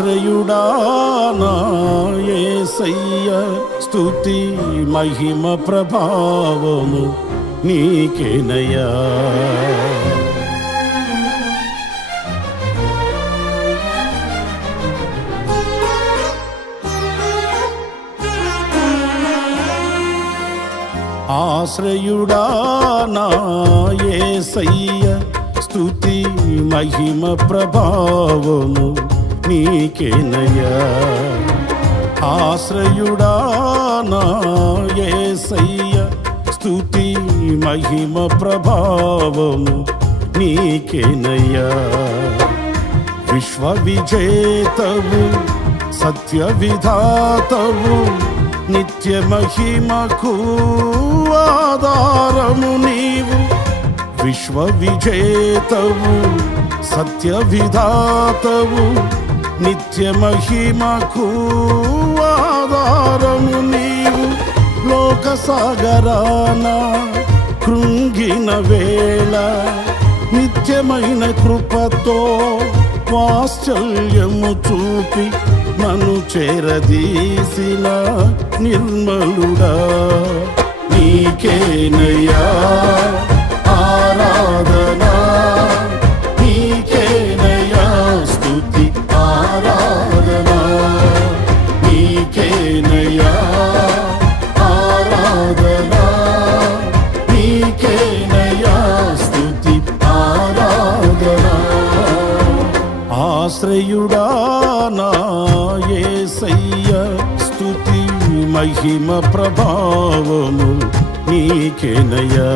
ఆశ్రయుడా నా యేసయ్య స్తుతి మహిమ ప్రభావము నీకేనయ్యా. ఆశ్రయుడా నా యేసయ్య స్తుతి మహిమ ప్రభావము నీకేనయ్యా. ఆశ్రయుడా నా యేసయ్య స్తుతి మహిమ ప్రభావము నీకేనయ్యా. విశ్వ విజేతవు సత్య విధాతవు నిత్య మహిమకు ఆధారము నీవు. విశ్వ విజేతవు సత్య విధాతవు నిత్య మహిమకు ఆధారము నీవు లోక సాగరాన కృంగిన వేళ నిత్యమైన కృపతో వాత్సల్యము చూపి నన్ను చేరదీసిన నిర్మలుడా. నీకేనయ్యా ఆరాధనా ఆశ్రయుడా నా యేసయ్య స్తుతి మహిమ ప్రభావము నీకేనయ్యా.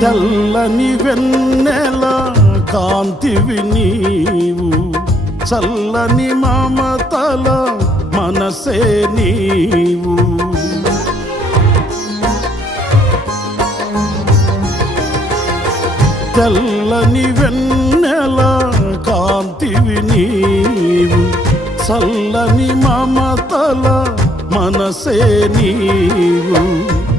తెల్లని వెన్నెల కాంతివి నీవు. చల్లని మమతల మనసే నీవు. తెల్లని వెన్నెల కాంతివి నీవు. చల్లని మమతల మనసే నీవు.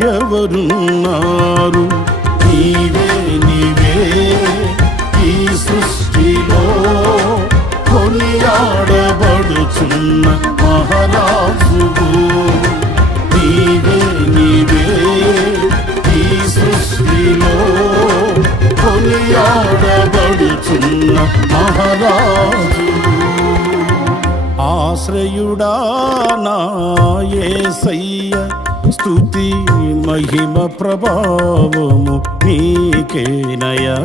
ఎవరున్నారు? నీవే నీవే ఈ సృష్టిలో కొనియాడబడుచున్న మహారాజువు. నీవే నీవే ఈ సృష్టిలో కొనియాడబడుచున్న మహారాజు ఆశ్రయుడా నా సయ్య స్తుతి మహిమ ప్రభావము నీకేనయా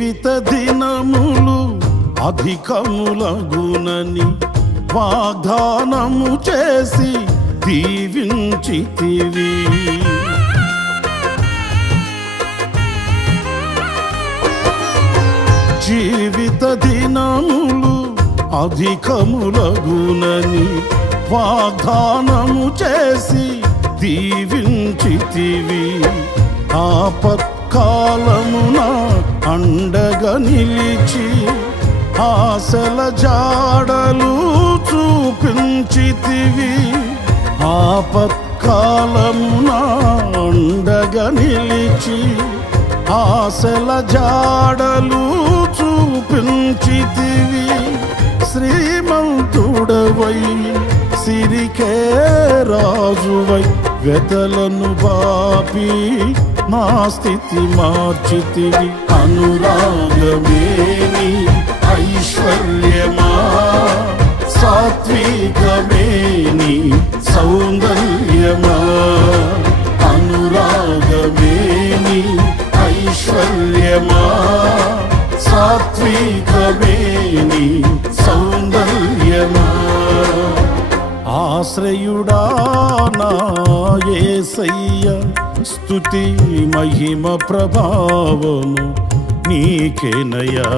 జీవిత దినములు అధికములగునని వాగ్దానము చేసి దీవించితివి. జీవిత దినములు అధికములగునని వాగ్దానము చేసి దీవించితివి. కాలమున అండగా నిలిచి ఆశల జాడలు చూపించితివి. ఆపత్కాలమున అండగా నిలిచి ఆశల జాడలు చూపించితివి. శ్రీమంతుడవై సిరికే రాజువై వెతలను బాపి నా స్థితి మార్చితివి. అనురాగమేని ఆశ్రయుడా నా యేసయ్య మహిమ ప్రభావము నీకేనయా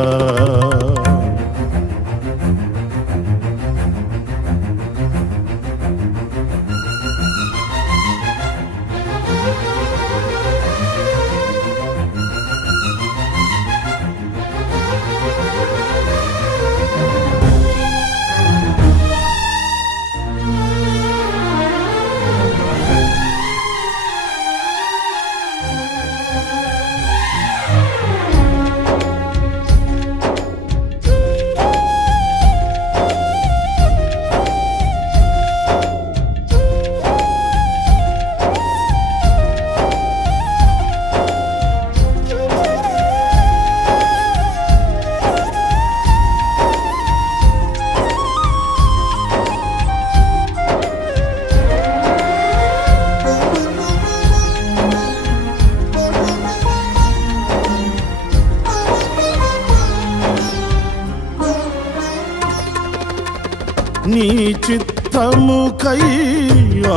చిత్తముకై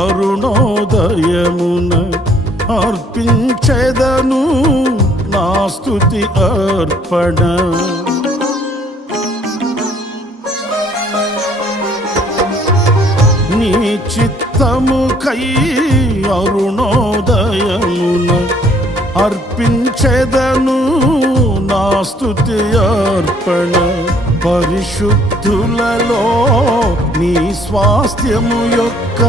అరుణోదయమున అర్పించెదను నా స్థుతి అర్పణ. నీ చిత్తముకై అరుణోదయమున అర్పించెదను స్తుతి అర్పణ పరిశుద్ధులలో నీ స్వాస్థ్యము యొక్క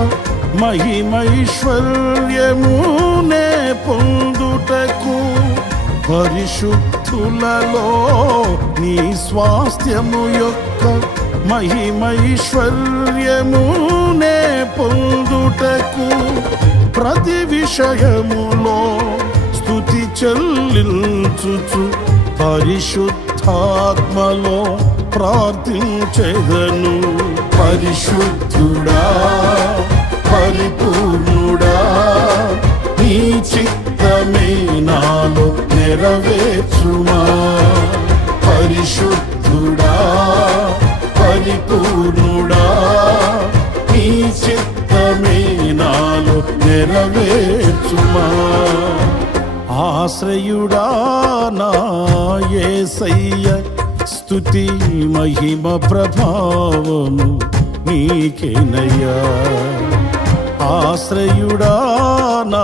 మహిమైశ్వర్యము నే పొందుటకు పరిశుద్ధులలో నీ స్వాస్థ్యము యొక్క మహిమైశ్వర్యము నే పొందుటకు ప్రతి విషయములో స్తుతి చెల్లించుచు పరిశుద్ధాత్మలో ప్రార్థించెదను. పరిశుద్ధుడా పరిపూర్ణుడా నీ చిత్తమే నాలో నెరవేర్చుమా. పరిశుద్ధుడా పరిపూర్ణుడా నీ చిత్తమే నాలో నెరవేర్చుమా. ఆశ్రయుడా నా యేసయ్య స్తుతి మహిమ ప్రభావము నీకేనయ్యా. ఆశ్రయుడా నా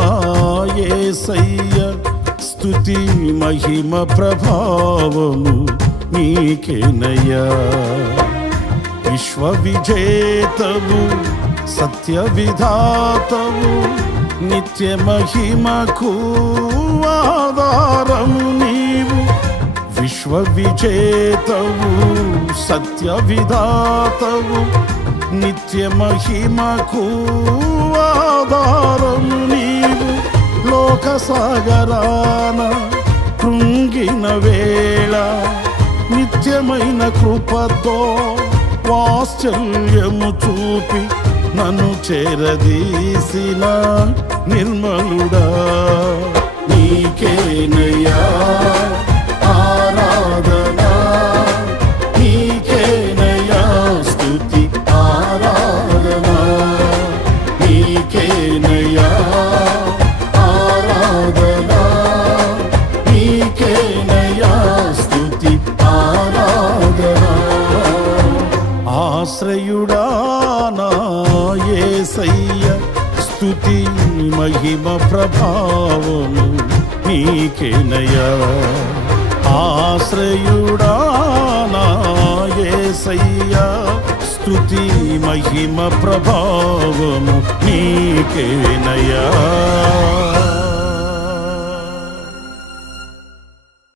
యేసయ్య స్తుతి మహిమ ప్రభావము నీకేనయ్యా. విశ్వ విశ్వవిజేతవు సత్య విధాతవు నిత్య మహిమకు ఆధారము నీవు. విశ్వవిజేతవు సత్య విధాతవు నిత్య మహిమకు ఆధారము నీవు. లోక సాగరాన కృంగిన వేళ నిత్యమైన కృపతో వాత్సల్యము చూపి నన్ను చేరదీసిన నిర్మలుడా నీకేనయ్యా మహిమ ప్రభావము నీకేనయ్యా ఆశ్రయుడా నా స్తుతి మహిమ ప్రభావము నీకేనయ్యా